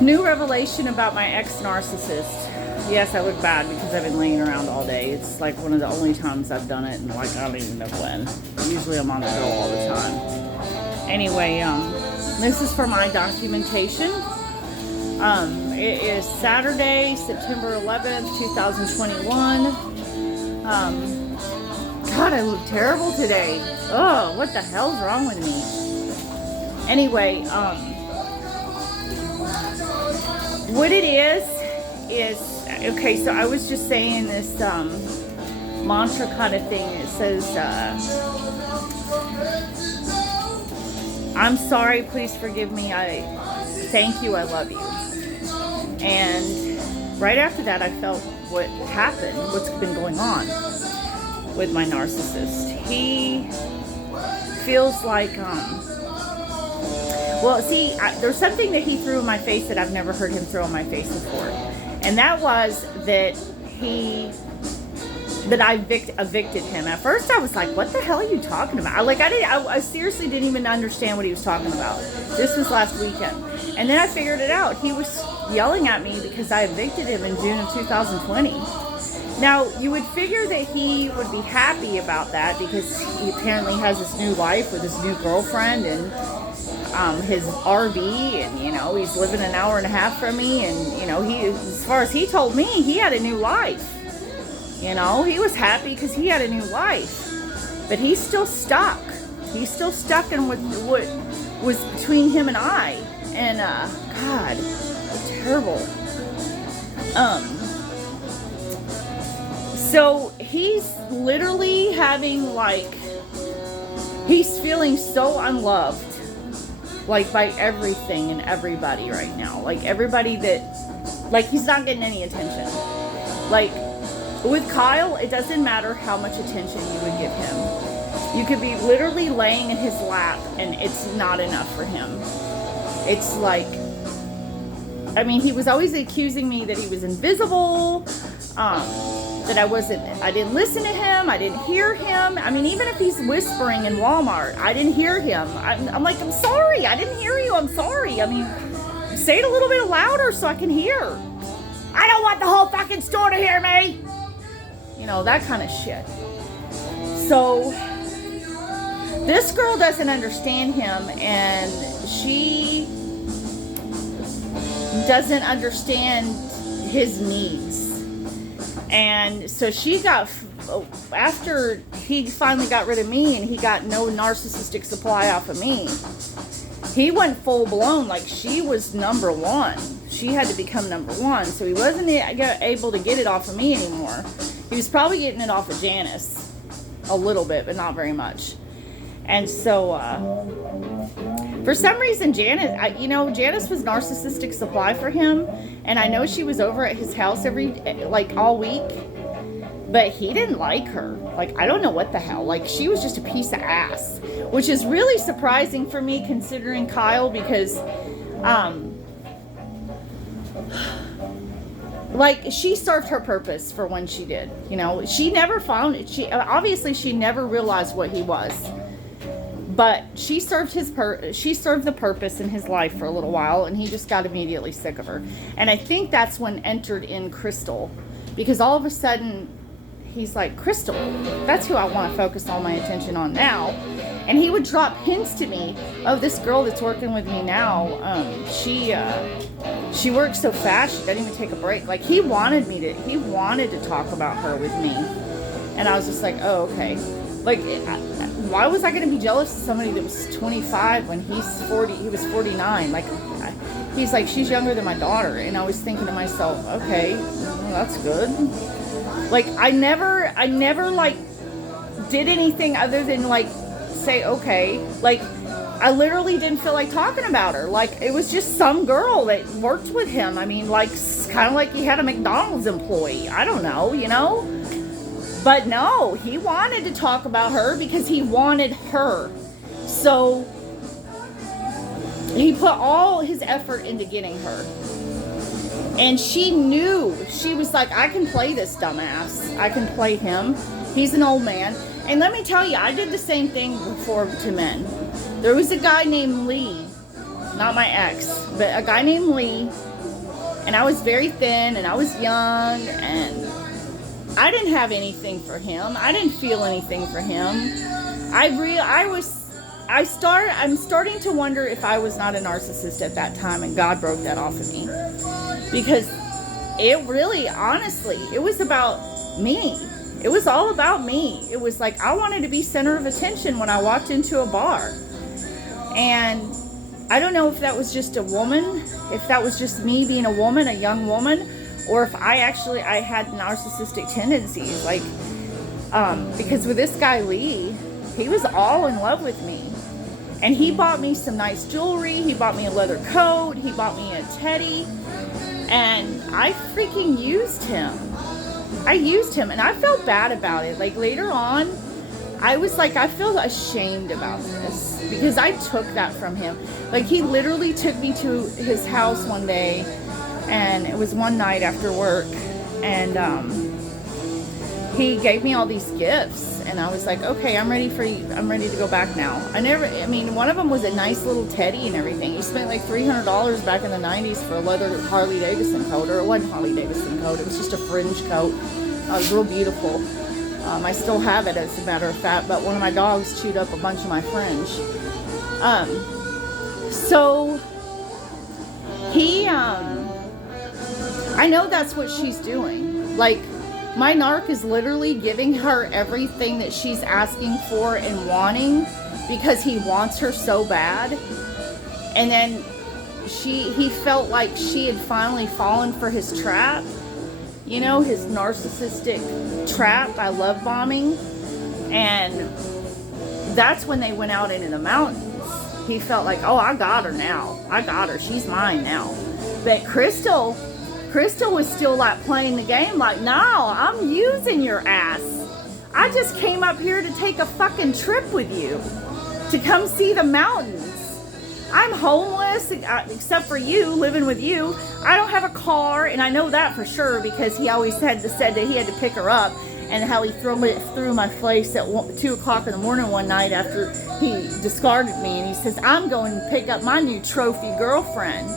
New revelation about my ex-narcissist. Yes, I look bad because I've been laying around all day. It's like one of the only times I've done it, and like I don't even know when. Usually I'm on the go all the time. Anyway, this is for my documentation. It is Saturday, September 11th, 2021. God, I look terrible today. Oh, what the hell's wrong with me? Anyway, what it is, okay, so I was just saying this mantra kind of thing. It says, I'm sorry, please forgive me, I thank you, I love you. And right after that, I felt what happened, what's been going on with my narcissist. He feels like, well, see, there's something that he threw in my face that I've never heard him throw in my face before. And that was that I evicted him. At first I was like, what the hell are you talking about? I seriously didn't even understand what he was talking about. This was last weekend. And then I figured it out. He was yelling at me because I evicted him in June of 2020. Now, you would figure that he would be happy about that because he apparently has this new life with his new girlfriend and his RV, and he's living an hour and a half from me, and he, as far as he told me, he had a new life. He was happy because he had a new life, but he's still stuck. He's still stuck in what was between him and I, and God, terrible. So he's literally having he's feeling so unloved. By everything and everybody right now. Everybody that, he's not getting any attention. With Kyle, it doesn't matter how much attention you would give him. You could be literally laying in his lap and it's not enough for him. It's he was always accusing me that he was invisible, that I didn't listen to him, I didn't hear him. Even if he's whispering in Walmart, I didn't hear him. I'm like, I'm sorry, I didn't hear you, I'm sorry. Say it a little bit louder so I can hear. I don't want the whole fucking store to hear me. That kind of shit. So, this girl doesn't understand him, and she doesn't understand his needs. And so she got, after he finally got rid of me and he got no narcissistic supply off of me, he went full blown, she was number one. She had to become number one. So he wasn't able to get it off of me anymore. He was probably getting it off of Janice a little bit, but not very much. And so, for some reason, Janice was narcissistic supply for him. And I know she was over at his house all week. But he didn't like her. I don't know what the hell. She was just a piece of ass. Which is really surprising for me considering Kyle, because, she served her purpose for when she did. She never found it. She never realized what he was. But she served the purpose in his life for a little while, and he just got immediately sick of her. And I think that's when entered in Crystal, because all of a sudden he's like, Crystal, that's who I want to focus all my attention on now. And he would drop hints to me, oh, this girl that's working with me now, she works so fast, she doesn't even take a break. He wanted to talk about her with me. And I was just like, oh, okay. Why was I going to be jealous of somebody that was 25 when he was 49? He's like, she's younger than my daughter. And I was thinking to myself, okay, well, that's good. I never did anything other than say, okay. I literally didn't feel like talking about her. It was just some girl that worked with him. Kind of like he had a McDonald's employee. I don't know, But no, he wanted to talk about her because he wanted her. So he put all his effort into getting her. And she knew. She was like, I can play this dumbass. I can play him. He's an old man. And let me tell you, I did the same thing before to men. There was a guy named Lee not my ex, but a guy named Lee. And I was very thin, and I was young, and I didn't have anything for him. I didn't feel anything for him. I'm starting to wonder if I was not a narcissist at that time, and God broke that off of me. Because it really, honestly, it was about me. It was all about me. It was like I wanted to be center of attention when I walked into a bar. And I don't know if that was just a woman, if that was just me being a woman, a young woman, or if I had narcissistic tendencies. Like, because with this guy, Lee, he was all in love with me. And he bought me some nice jewelry. He bought me a leather coat. He bought me a teddy. And I freaking used him. I used him, and I felt bad about it. Like, later on, I was like, I feel ashamed about this because I took that from him. Like, he literally took me to his house one day, and it was one night after work, and he gave me all these gifts, and I was like, okay, I'm ready to go back now. One of them was a nice little teddy and everything. He spent like $300 back in the 90s for a leather Harley Davidson coat, or it wasn't Harley Davidson coat, it was just a fringe coat. It was real beautiful. I still have it, as a matter of fact, but one of my dogs chewed up a bunch of my fringe. So he, I know that's what she's doing. Like, my narc is literally giving her everything that she's asking for and wanting because he wants her so bad. And then he felt like she had finally fallen for his trap. You know, his narcissistic trap by love bombing. And that's when they went out into the mountains. He felt like, oh, I got her now. I got her. She's mine now. But Crystal was still like playing the game like, no, I'm using your ass. I just came up here to take a fucking trip with you. To come see the mountains. I'm homeless, except for you, living with you. I don't have a car, and I know that for sure because he always said that he had to pick her up, and how he threw my face at 2 o'clock in the morning one night after he discarded me, and he says, I'm going to pick up my new trophy girlfriend.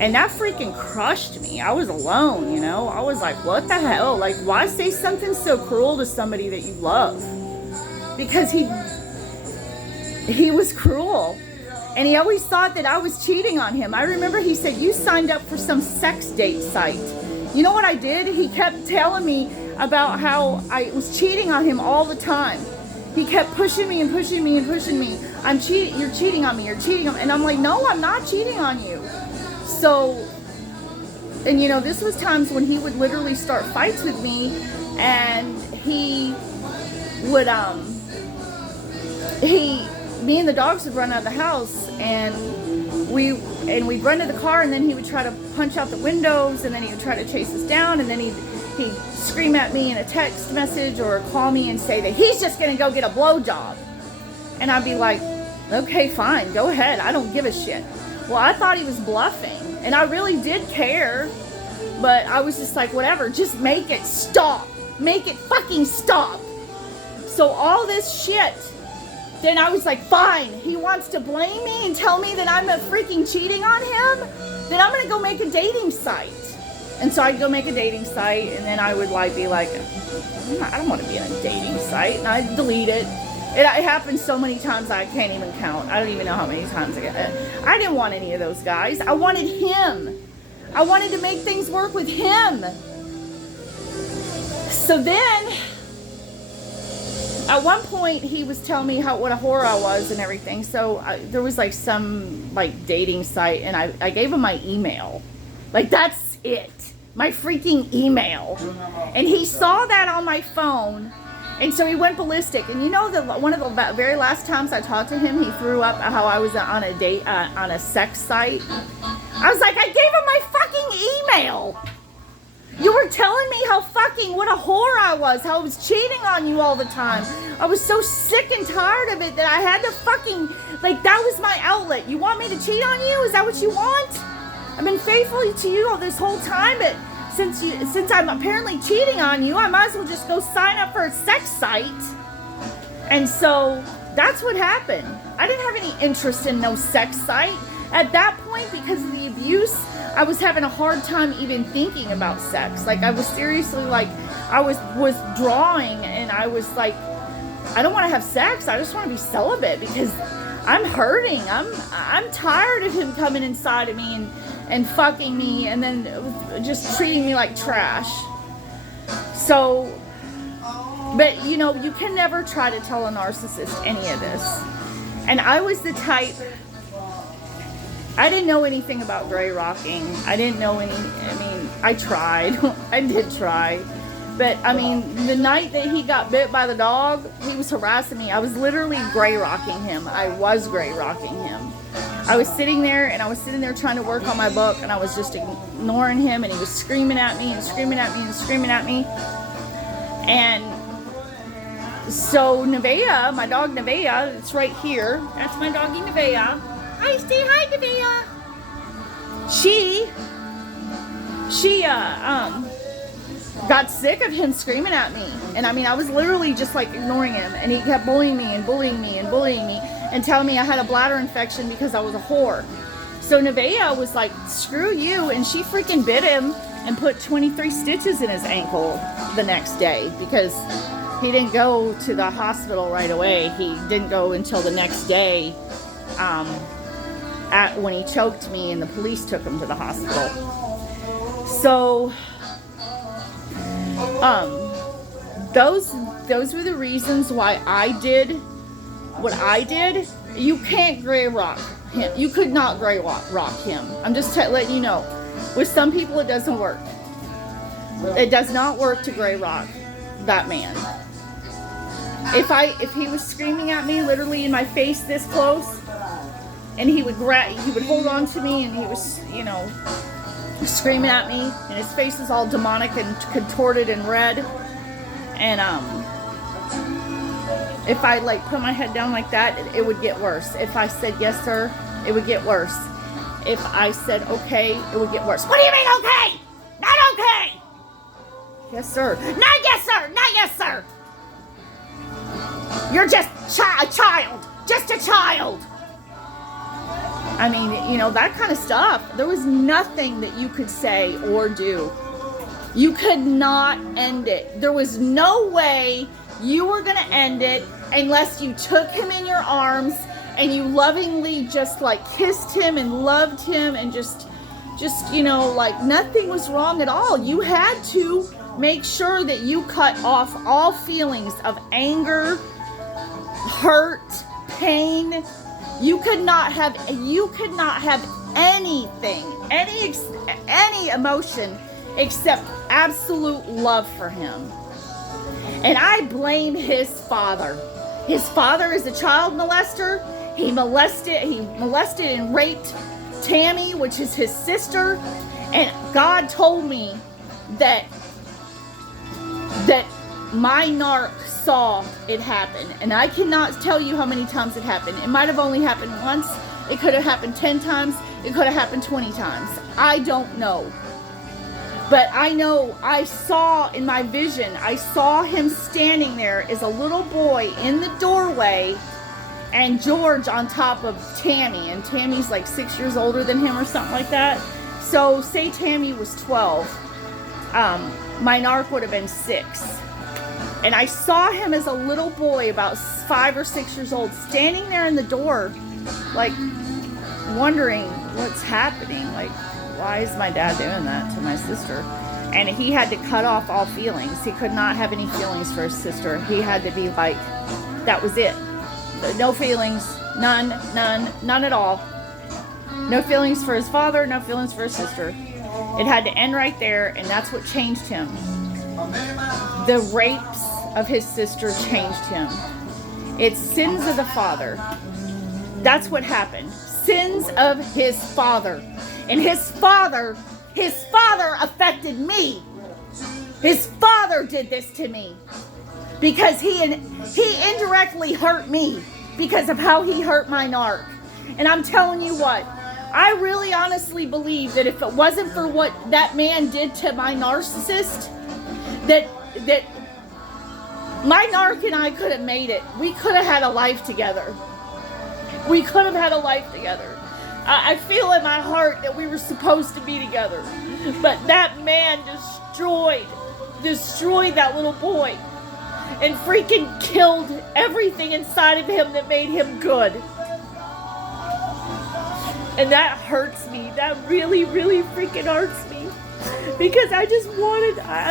And that freaking crushed me. I was alone, you know. I was like, what the hell? Like, why say something so cruel to somebody that you love? Because he was cruel. And he always thought that I was cheating on him. I remember he said, you signed up for some sex date site. You know what I did? He kept telling me about how I was cheating on him all the time. He kept pushing me and pushing me and pushing me. You're cheating on me, you're cheating on me. And I'm like, no, I'm not cheating on you. So, and you know, this was times when he would literally start fights with me, and he would, me and the dogs would run out of the house, and we'd run to the car, and then he would try to punch out the windows, and then he would try to chase us down, and then he'd scream at me in a text message or call me and say that he's just gonna go get a blowjob. And I'd be like, okay, fine, go ahead, I don't give a shit. Well, I thought he was bluffing, and I really did care, but I was just like, whatever, just make it stop. Make it fucking stop. So all this shit, then I was like, fine, he wants to blame me and tell me that I'm freaking cheating on him, then I'm gonna go make a dating site. And so I'd go make a dating site, and then I would be like, I don't want to be in a dating site, and I'd delete it. It happened so many times I can't even count. I don't even know how many times I got it. I didn't want any of those guys. I wanted him. I wanted to make things work with him. So then, at one point, he was telling me what a whore I was and everything. So there was like some dating site, and I gave him my email. Like, that's it. My freaking email. And he saw that on my phone. And so he went ballistic. And you know, one of the very last times I talked to him, he threw up how I was on a date, on a sex site. I was like, I gave him my fucking email. You were telling me what a whore I was, how I was cheating on you all the time. I was so sick and tired of it that I had to that was my outlet. You want me to cheat on you? Is that what you want? I've been faithful to you all this whole time, but since I'm apparently cheating on you, I might as well just go sign up for a sex site. And so that's what happened. I didn't have any interest in no sex site. at that point, because of the abuse, I was having a hard time even thinking about sex. Like, I was seriously, like, I was withdrawing, and I was like, I don't want to have sex. I just want to be celibate because I'm hurting. I'm tired of him coming inside of me and fucking me and then just treating me like trash. So, but you know, you can never try to tell a narcissist any of this. And I was the type, I didn't know anything about gray rocking. I didn't know any, I mean, I tried. I did try. But, I mean, the night that he got bit by the dog, he was harassing me. I was literally gray rocking him. I was gray rocking him. I was sitting there, and I was sitting there trying to work on my book, and I was just ignoring him, and he was screaming at me and screaming at me and screaming at me. And so Nevaeh, my dog Nevaeh, it's right here. That's my doggy Nevaeh. Hi, say hi, Nevaeh. She got sick of him screaming at me. And I mean, I was literally just like ignoring him, and he kept bullying me and bullying me and bullying me and telling me I had a bladder infection because I was a whore. So Nevaeh was like, screw you, and she freaking bit him and put 23 stitches in his ankle the next day because he didn't go to the hospital right away. He didn't go until the next day when he choked me and the police took him to the hospital. So those were the reasons why I did what I did. You can't gray rock him. You could not gray rock him. I'm just letting you know. With some people, it doesn't work. It does not work to gray rock that man. If he was screaming at me literally in my face this close, and he would hold on to me, and he was, you know, screaming at me, and his face is all demonic and contorted and red. And if I like put my head down like that, it would get worse. If I said yes sir, it would get worse. If I said okay, it would get worse. What do you mean okay? Not okay. Yes sir. Not yes sir. Not yes sir. You're just a child. Just a child. I mean, you know, that kind of stuff. There was nothing that you could say or do. You could not end it. There was no way you were going to end it unless you took him in your arms and you lovingly just like kissed him and loved him and just, you know, like nothing was wrong at all. You had to make sure that you cut off all feelings of anger, hurt, pain. You could not have anything, any emotion except absolute love for him. And I blame his father. His father is a child molester. He molested and raped Tammy, which is his sister. And God told me that my narc saw it happen. And I cannot tell you how many times it happened. It might have only happened once. It could have happened 10 times. It could have happened 20 times. I don't know. But I know I saw in my vision, I saw him standing there as a little boy in the doorway and George on top of Tammy. And Tammy's like 6 years older than him or something like that. So say Tammy was 12. My narc would have been 6. And I saw him as a little boy, about 5 or 6 years old, standing there in the door, like wondering what's happening. Like, why is my dad doing that to my sister? And he had to cut off all feelings. He could not have any feelings for his sister. He had to be like, that was it. No feelings, none at all. No feelings for his father, no feelings for his sister. It had to end right there, and that's what changed him. The rapes of his sister changed him. It's sins of the father. That's what happened. Sins of his father. And his father affected me. His father did this to me. Because he indirectly hurt me because of how he hurt my narc. And I'm telling you what, I really honestly believe that if it wasn't for what that man did to my narcissist, that my narc and I could have made it. We could have had a life together. We could have had a life together. I feel in my heart that we were supposed to be together. But that man destroyed that little boy. And freaking killed everything inside of him that made him good. And that hurts me. That really, really freaking hurts me. Because I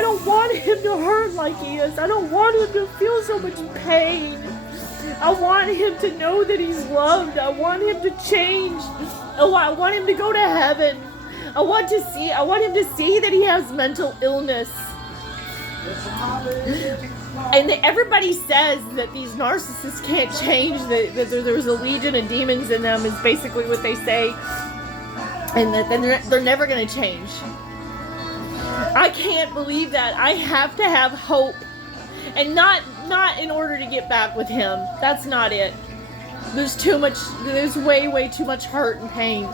don't want him to hurt like he is. I don't want him to feel so much pain. I want him to know that he's loved. I want him to change. Oh, I want him to go to heaven. I want him to see that he has mental illness. And everybody says that these narcissists can't change, that there's a legion of demons in them, is basically what they say. And that they're never going to change. I can't believe that. I have to have hope. And not in order to get back with him. That's not it. There's way too much hurt and pain.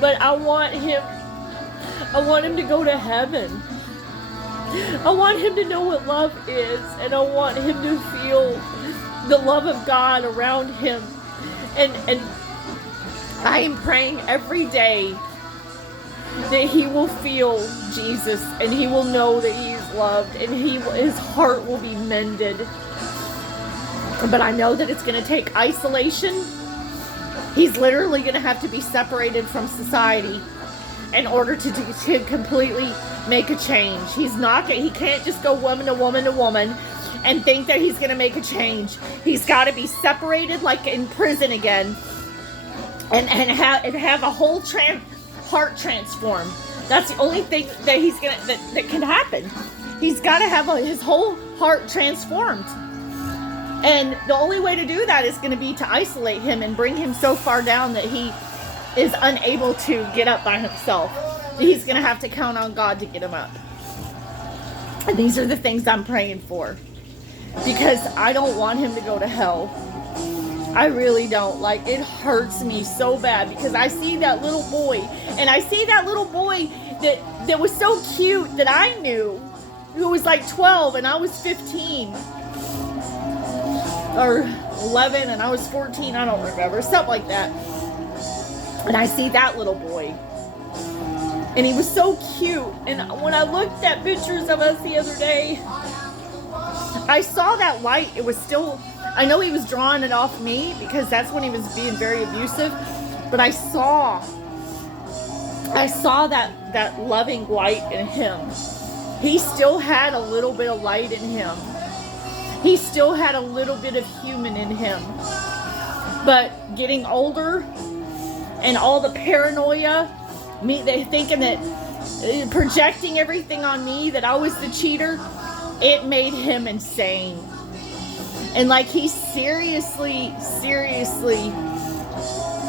But I want him to go to heaven. I want him to know what love is, and I want him to feel the love of God around him. And I am praying every day that he will feel Jesus, and he will know that he is loved, and his heart will be mended. But I know that it's going to take isolation. He's literally going to have to be separated from society in order to completely make a change. He can't just go woman to woman to woman and think that he's going to make a change. He's got to be separated like in prison again and have a whole heart transform. That's the only thing that that can happen. He's got to have his whole heart transformed. And the only way to do that is going to be to isolate him and bring him so far down that he is unable to get up by himself. He's going to have to count on God to get him up. And these are the things I'm praying for. Because I don't want him to go to hell. I really don't. Like, it hurts me so bad because I see that little boy. And I see that little boy that was so cute that I knew. Who was like 12 and I was 15. Or 11 and I was 14. I don't remember. Something like that. And I see that little boy. And he was so cute. And when I looked at pictures of us the other day, I saw that light. It was still, I know he was drawing it off me because that's when he was being very abusive. But I saw that loving light in him. He still had a little bit of light in him. He still had a little bit of human in him. But getting older and all the paranoia, they thinking that projecting everything on me, that I was the cheater, it made him insane. And like he seriously,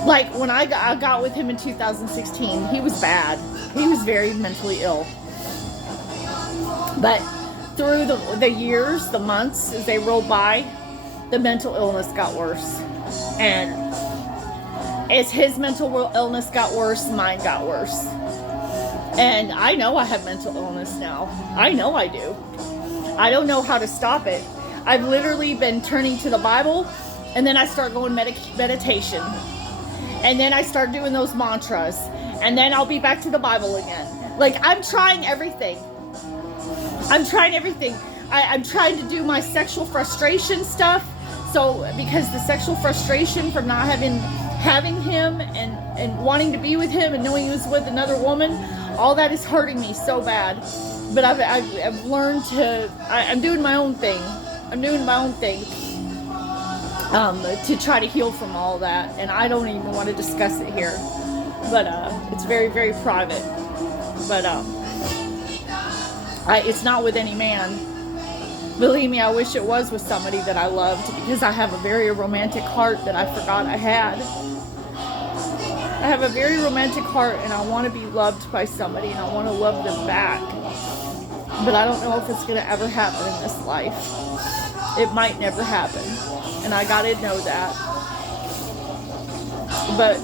like when I got with him in 2016, he was bad. He was very mentally ill. But through the years, the months, as they rolled by, the mental illness got worse. And as his mental illness got worse, mine got worse. And I know I have mental illness now. I know I do. I don't know how to stop it. I've literally been turning to the Bible, and then I start going meditation. And then I start doing those mantras. And then I'll be back to the Bible again. Like, I'm trying everything. I'm trying to do my sexual frustration stuff. So, because the sexual frustration from not having him and wanting to be with him and knowing he was with another woman, all that is hurting me so bad. But I've learned I'm doing my own thing. To try to heal from all that. And I don't even want to discuss it here. But it's very, very private. But it's not with any man. Believe me, I wish it was with somebody that I loved, because I have a very romantic heart that I forgot I had. I have a very romantic heart, and I want to be loved by somebody, and I want to love them back. But I don't know if it's going to ever happen in this life. It might never happen, and I got to know that. But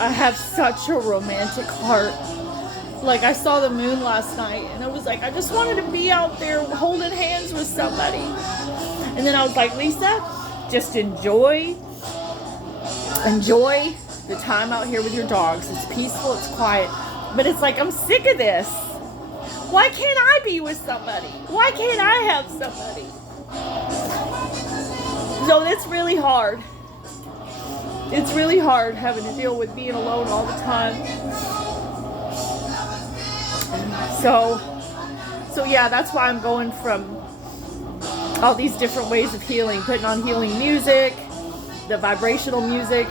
I have such a romantic heart. Like, I saw the moon last night, and I was like, I just wanted to be out there holding hands with somebody. And then I was like, Lisa, just enjoy the time out here with your dogs. It's peaceful, it's quiet. But it's like, I'm sick of this. Why can't I be with somebody? Why can't I have somebody? So it's really hard. It's really hard having to deal with being alone all the time. So yeah, that's why I'm going from all these different ways of healing, putting on healing music, the vibrational music.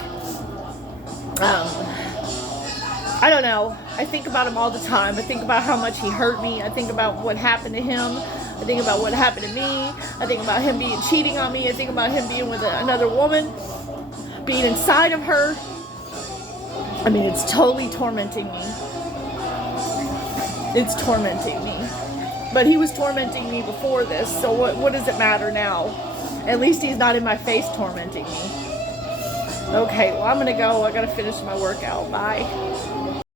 I don't know. I think about him all the time. I think about how much he hurt me. I think about what happened to him. I think about what happened to me. I think about him cheating on me. I think about him being with another woman, being inside of her. I mean, it's totally tormenting me. It's tormenting me. But he was tormenting me before this, so what does it matter now? At least he's not in my face tormenting me. Okay, well, I'm gonna go. I gotta finish my workout. Bye.